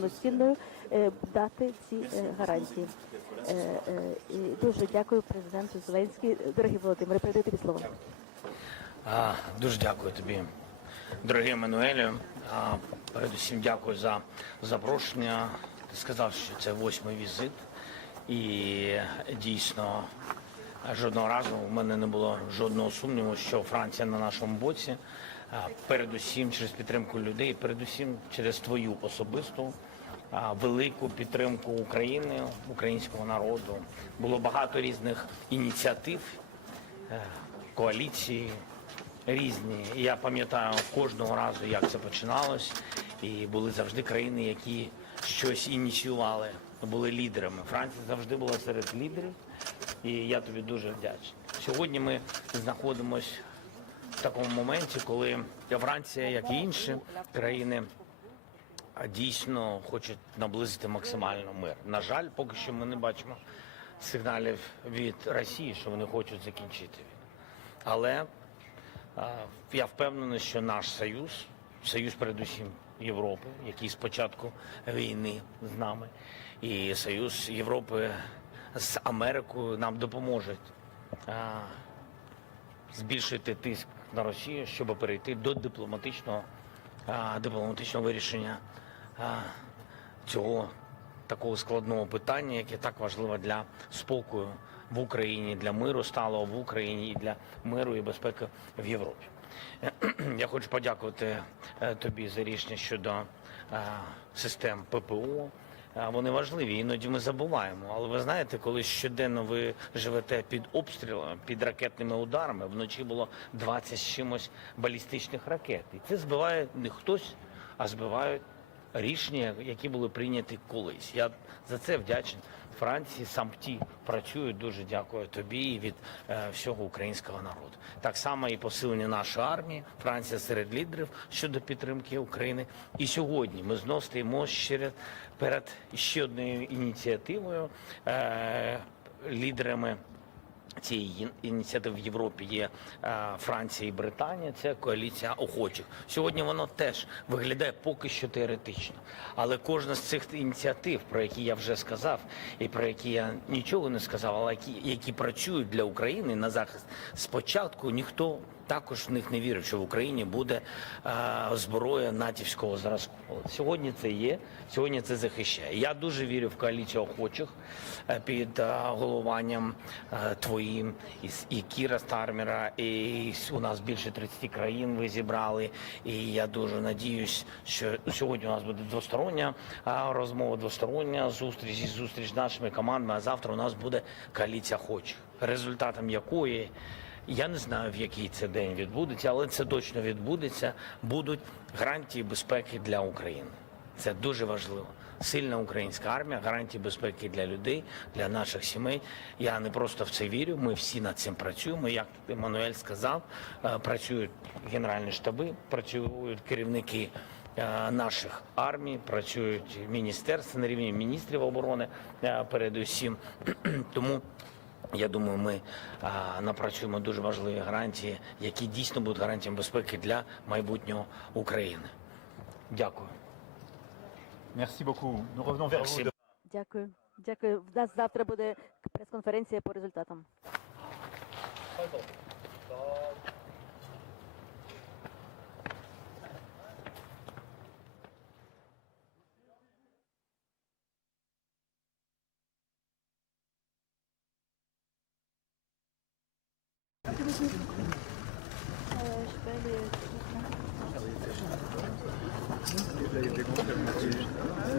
повноцінною е, дати ці е, гарантії. Е, дуже дякую президенту Зеленський. Дорогі Володимире, передаю тобі слово. А, Дуже дякую тобі, дорогий Еммануелю. А, Передусім дякую за запрошення. Ти сказав, що це восьмий візит. І дійсно жодного разу в мене не було жодного сумніву, що Франція на нашому боці. Передусім через підтримку людей, передусім через твою особисту велику підтримку України, українського народу. Було багато різних ініціатив, е, коаліції, різні. Я пам'ятаю кожного разу, як це починалось. І були завжди країни, які щось ініціювали, були лідерами. Франція завжди була серед лідерів, і я тобі дуже вдячний. Сьогодні ми знаходимося в такому моменті, коли Франція, як і інші країни, дійсно хочуть наблизити максимально мир. На жаль, поки що ми не бачимо сигналів від Росії, що вони хочуть закінчити війну. Але я впевнений, що наш союз, союз передусім Європи, який з початку війни з нами, і союз Європи з Америкою нам допоможуть збільшити тиск на Росію, щоб перейти до дипломатичного, дипломатичного вирішення цього такого складного питання, яке так важливо для спокою в Україні, для миру сталого в Україні і для миру і безпеки в Європі. Я хочу подякувати е, тобі за рішення щодо е, систем ППО. Е, Вони важливі, іноді ми забуваємо. Але ви знаєте, коли щоденно ви живете під обстрілами, під ракетними ударами, вночі було 20 з чимось балістичних ракет. І це збиває не хтось, а збивають рішення, які були прийняті колись. Я за це вдячний. Франції самті працюють. Дуже дякую тобі і від е, всього українського народу. Так само і посилення нашої армії. Франція серед лідерів щодо підтримки України. І сьогодні ми знов стоїмо ще перед ще одною ініціативою е, лідерами цієї ініціативи в Європі є е, Франція і Британія. Це коаліція охочих. Сьогодні воно теж виглядає поки що теоретично. Але кожна з цих ініціатив, про які я вже сказав, і про які я нічого не сказав, але які, які працюють для України на захист, спочатку ніхто. Також в них не вірив, що в Україні буде е, зброя натівського зразку. Сьогодні це є, сьогодні це захищає. Я дуже вірю в коаліцію охочих е, під е, головуванням твоїм і, Кіра Стармера, і у нас більше 30 країн ви зібрали. І я дуже надіюсь, що сьогодні у нас буде двостороння розмова, двостороння зустріч і зустріч з нашими командами. А завтра у нас буде коаліція охочих, результатом якої. Я не знаю, в який це день відбудеться, але це точно відбудеться. Будуть гарантії безпеки для України. Це дуже важливо. Сильна українська армія, гарантії безпеки для людей, для наших сімей. Я не просто в це вірю. Ми всі над цим працюємо. Як Еммануель сказав, е, працюють генеральні штаби, працюють керівники е, наших армій, працюють міністерства на рівні міністрів оборони е, передусім. Тому я думаю, ми а, напрацюємо дуже важливі гарантії, які дійсно будуть гарантіями безпеки для майбутнього України. Дякую. Merci beaucoup. Nous revenons vers Merci. vous. Дякую. Дякую. В нас завтра буде прес-конференція по результатам. Je fais des choses. J'arrive à faire des choses. Vous le mouvement de jeu?